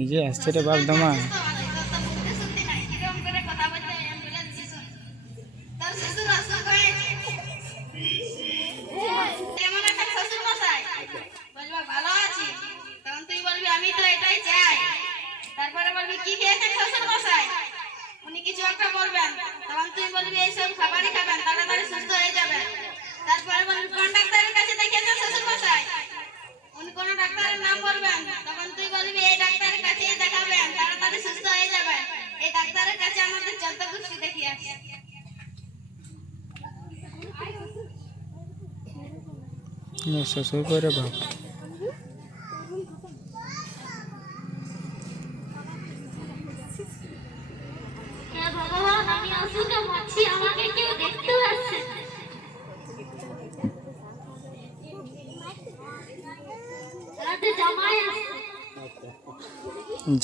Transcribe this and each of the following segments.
নিজে আসছে রে বাপ দামা। ভালো আছি, তখন তুই বলবি আমি তো এটাই চাই। তারপরে বলবি কি খেয়েছেন শ্বশুর মশাই, উনি কিছু একটা বলবেন, তখন তুই বলবি এইসব খাবারই খাবেন, তাড়াতাড়ি সুস্থ হয়ে যাবেন। তারপরে বলবি কোন ডাক্তারের কাছে দেখিয়েছেন শ্বশুর মশাই, উনি কোন ডাক্তারের নাম বলবেন, তখন তুই বলবি এই ডাক্তারের কাছেই দেখাবেন, তাড়াতাড়ি সুস্থ হয়ে যাবেন। এই ডাক্তারের কাছে আমাদের যত খুশি দেখি আসি। শ্বশুর করে বাপ। ভগবান, আমি অসুখে মরছি, আমাকে কেউ দেখতেও আসছে না। রাতে জামাই আসছে।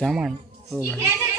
জামাই? ও ভাই।